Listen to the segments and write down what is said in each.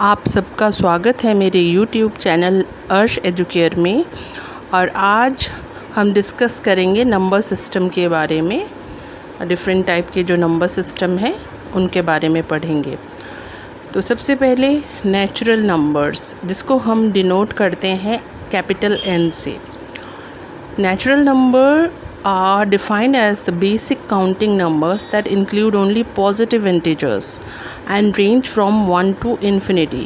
आप सबका स्वागत है मेरे YouTube चैनल अर्श एजुकेयर में। और आज हम डिस्कस करेंगे नंबर सिस्टम के बारे में। डिफरेंट टाइप के जो नंबर सिस्टम हैं उनके बारे में पढ़ेंगे। तो सबसे पहले नेचुरल नंबर्स, जिसको हम डिनोट करते हैं कैपिटल N से। Natural number are defined as the basic counting numbers that include only positive integers and range from 1 to infinity.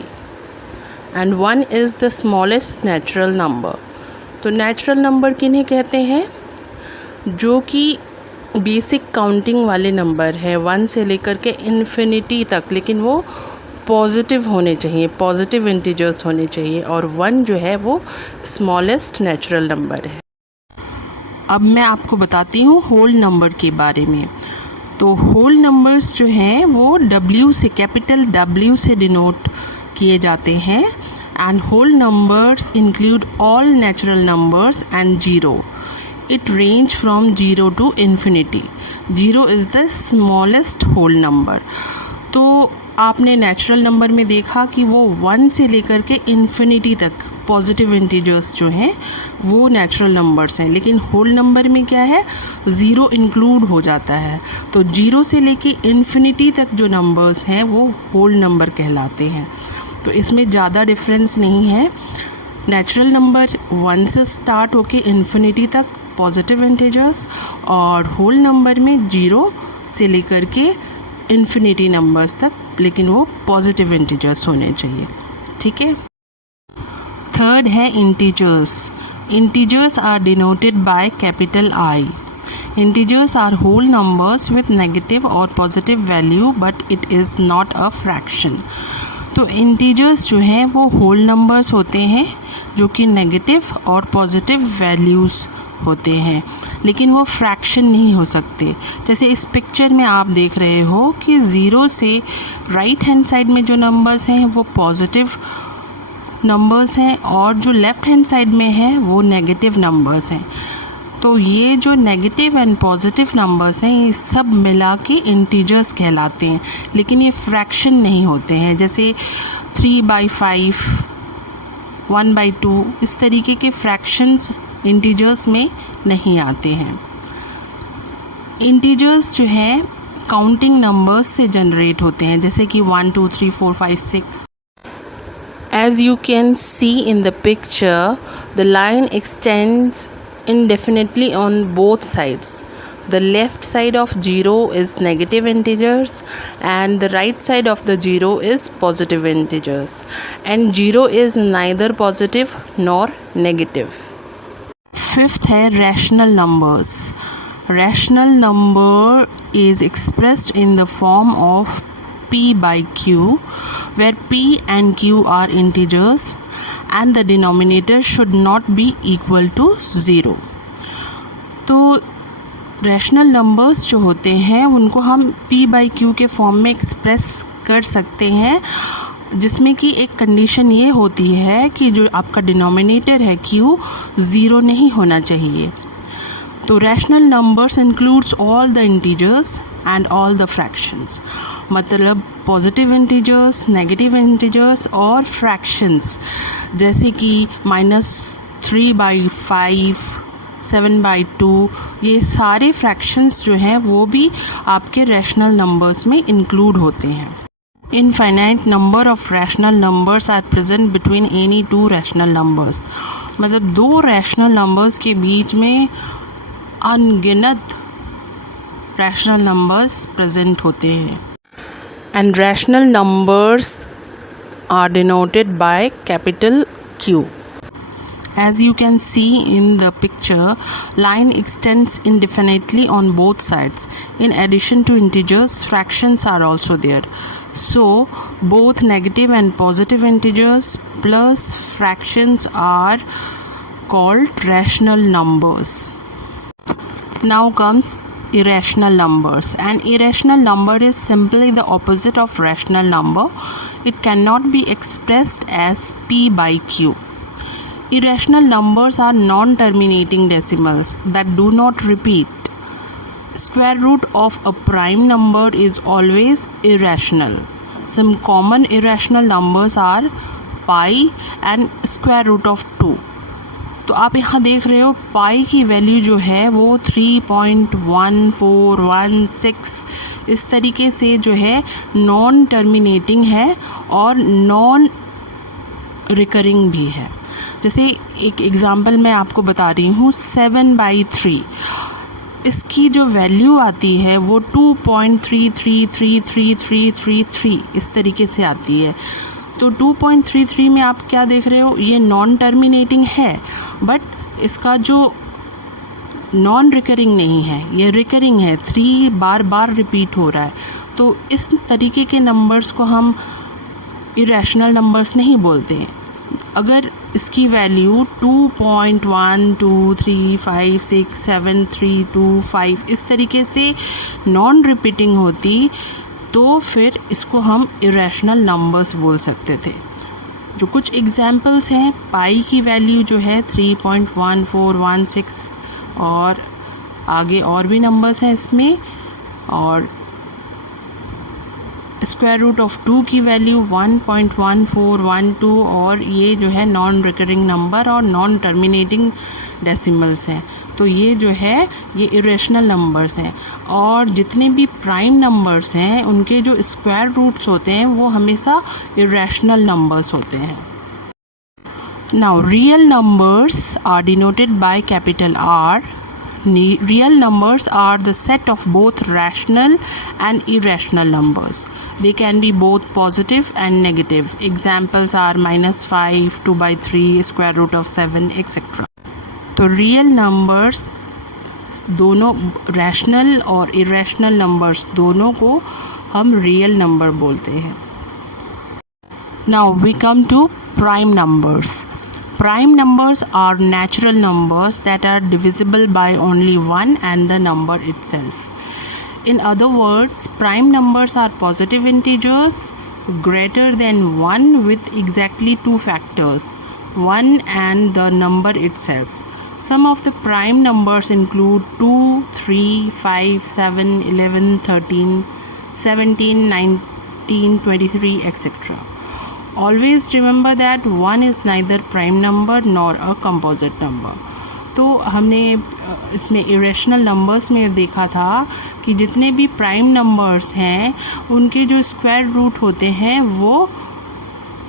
And 1 is the smallest natural number. तो natural number किन्हें कहते हैं? जो कि बेसिक काउंटिंग वाले number है 1 से लेकर के इन्फिनिटी तक, लेकिन वो पॉजिटिव होने चाहिए, पॉजिटिव इंटीजर्स होने चाहिए। और 1 जो है वो स्मॉलेस्ट नेचुरल नंबर है। अब मैं आपको बताती हूँ होल नंबर के बारे में। तो होल नंबर्स जो हैं वो W से, कैपिटल W से डिनोट किए जाते हैं। And whole numbers include all natural numbers and zero. It range from 0 to infinity. 0 is the smallest whole number. तो आपने नेचुरल नंबर में देखा कि वो 1 से लेकर के इन्फिनिटी तक पॉजिटिव इंटीजर्स जो हैं वो नेचुरल नंबर्स हैं। लेकिन होल नंबर में क्या है, 0 इंक्लूड हो जाता है। तो 0 से लेके इन्फिनिटी तक जो नंबर्स हैं वो होल नंबर कहलाते हैं। तो इसमें ज़्यादा डिफरेंस नहीं है। नेचुरल नंबर 1 से स्टार्ट होके इन्फिनिटी तक पॉजिटिव इंटीजर्स, और होल नंबर में 0 से लेकर के इन्फिनिटी नंबर्स तक, लेकिन वो पॉजिटिव इंटीजर्स होने चाहिए। ठीक है। थर्ड है integers. Integers are denoted by capital I. Integers are whole numbers with negative और positive value, but it is not a fraction. तो इंटीजर्स जो हैं वो होल नंबर्स होते हैं जो कि नेगेटिव और पॉजिटिव वैल्यूज़ होते हैं, लेकिन वो फ्रैक्शन नहीं हो सकते। जैसे इस पिक्चर में आप देख रहे हो कि 0 से राइट हैंड साइड में जो नंबर्स हैं वो पॉजिटिव नंबर्स हैं, और जो लेफ़्ट हैंड साइड में है वो नेगेटिव नंबर्स हैं। तो ये जो नेगेटिव एंड पॉजिटिव नंबर्स हैं ये सब मिला के इंटीजर्स कहलाते हैं, लेकिन ये फ्रैक्शन नहीं होते हैं। जैसे 3/5, 1/2, इस तरीके के फ्रैक्शंस इंटीजर्स में नहीं आते हैं। इंटीजर्स जो हैं काउंटिंग नंबर्स से जनरेट होते हैं, जैसे कि 1 2 3 4 5 6। As you can see in the picture, the line extends indefinitely on both sides. The left side of 0 is negative integers and the right side of the 0 is positive integers. And 0 is neither positive nor negative. Fifth है rational numbers. Rational number is expressed in the form of P/Q, where P and Q are integers and the denominator should not be equal to 0. तो rational numbers जो होते हैं उनको हम P/Q के form में express कर सकते हैं, जिसमें कि एक कंडीशन ये होती है कि जो आपका डिनोमिनेटर है Q 0 नहीं होना चाहिए। तो rational numbers includes all the integers and all the fractions, मतलब पॉजिटिव इंटीजर्स, नेगेटिव इंटीजर्स और फ्रैक्शंस, जैसे कि -3/5, 7/2, ये सारे फ्रैक्शंस जो हैं वो भी आपके रैशनल नंबर्स में इंक्लूड होते हैं। Infinite number of rational numbers are present between any two rational numbers, मतलब दो रैशनल नंबर्स के बीच में अनगिनत रैशनल नंबर्स प्रेजेंट होते हैं। And rational numbers are denoted by capital Q. As you can see in the picture, line extends indefinitely on both sides. In addition to integers, fractions are also there. So, both negative and positive integers plus fractions are called rational numbers. Now comes irrational numbers. An irrational number is simply the opposite of rational number. It cannot be expressed as P/Q. Irrational numbers are non-terminating decimals that do not repeat. Square root of a prime number is always irrational. Some common irrational numbers are pi and square root of 2. तो आप यहाँ देख रहे हो पाई की value जो है वो 3.1416 इस तरीके से जो है नॉन टर्मिनेटिंग है और नॉन रिकरिंग भी है। जैसे एक एग्जांपल मैं आपको बता रही हूँ 7/3, इसकी जो वैल्यू आती है वो 2.333333 इस तरीके से आती है। तो 2.33 में आप क्या देख रहे हो, ये नॉन टर्मिनेटिंग है बट इसका जो नॉन रिकरिंग नहीं है, ये रिकरिंग है, 3 बार रिपीट हो रहा है। तो इस तरीके के नंबर्स को हम इरेशनल नंबर्स नहीं बोलते हैं। अगर इसकी वैल्यू 2.123567325 इस तरीके से नॉन रिपीटिंग होती तो फिर इसको हम इरेशनल नंबर्स बोल सकते थे। जो कुछ एग्जाम्पल्स हैं, पाई की वैल्यू जो है 3.1416 और आगे और भी नंबर्स हैं इसमें, और स्क्वायर रूट ऑफ 2 की वैल्यू 1.1412 और ये जो है नॉन रिकरिंग नंबर और नॉन टर्मिनेटिंग डेसिमल्स हैं। तो ये जो है ये इरेशनल नंबर्स हैं। और जितने भी प्राइम नंबर्स हैं उनके जो स्क्वायर रूट्स होते हैं वो हमेशा इरेशनल नंबर्स होते हैं। Now real numbers are denoted by capital R. Real numbers are the set of both rational and irrational numbers. They can be both positive and negative. Examples are -5, 2/3, square root of 7, etc. तो real numbers दोनों, rational और irrational numbers दोनों को हम real number बोलते हैं। Now we come to prime numbers. Prime numbers are natural numbers that are divisible by only 1 and the number itself. In other words, prime numbers are positive integers greater than 1 with exactly 2 factors, 1 and the number itself. Some of the prime numbers include 2, 3, 5, 7, 11, 13, 17, 19, 23, etc. Always remember that 1 is neither prime number nor a composite number. तो हमने इसमें irrational numbers में देखा था कि जितने भी prime numbers हैं उनके जो स्क्वायर रूट होते हैं वो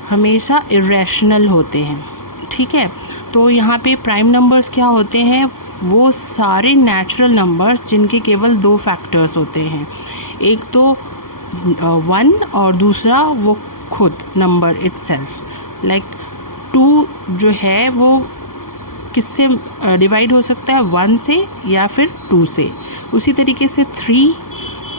हमेशा इरेशनल होते हैं। ठीक है, तो यहाँ पे प्राइम नंबर्स क्या होते हैं, वो सारे नेचुरल नंबर्स जिनके केवल 2 फैक्टर्स होते हैं, एक तो 1 और दूसरा वो खुद नंबर इटसेल्फ। लाइक 2 जो है वो किससे डिवाइड हो सकता है, 1 से या फिर 2 से। उसी तरीके से 3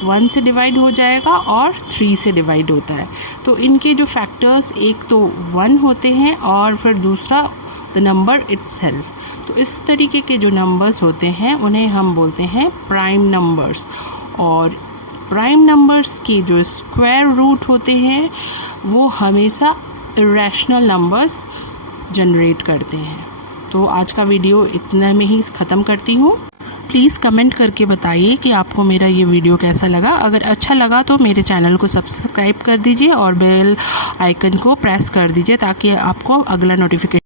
1 से डिवाइड हो जाएगा और 3 से डिवाइड होता है। तो इनके जो फैक्टर्स एक तो 1 होते हैं और फिर दूसरा द नंबर इटसेल्फ। तो इस तरीके के जो नंबर्स होते हैं उन्हें हम बोलते हैं प्राइम नंबर्स। और प्राइम नंबर्स के जो स्क्वायर रूट होते हैं वो हमेशा इरेशनल नंबर्स जनरेट करते हैं। तो आज का वीडियो इतना में ही ख़त्म करती हूँ। प्लीज़ कमेंट करके बताइए कि आपको मेरा ये वीडियो कैसा लगा। अगर अच्छा लगा तो मेरे चैनल को सब्सक्राइब कर दीजिए और बेल आइकन को प्रेस कर दीजिए ताकि आपको अगला नोटिफिकेशन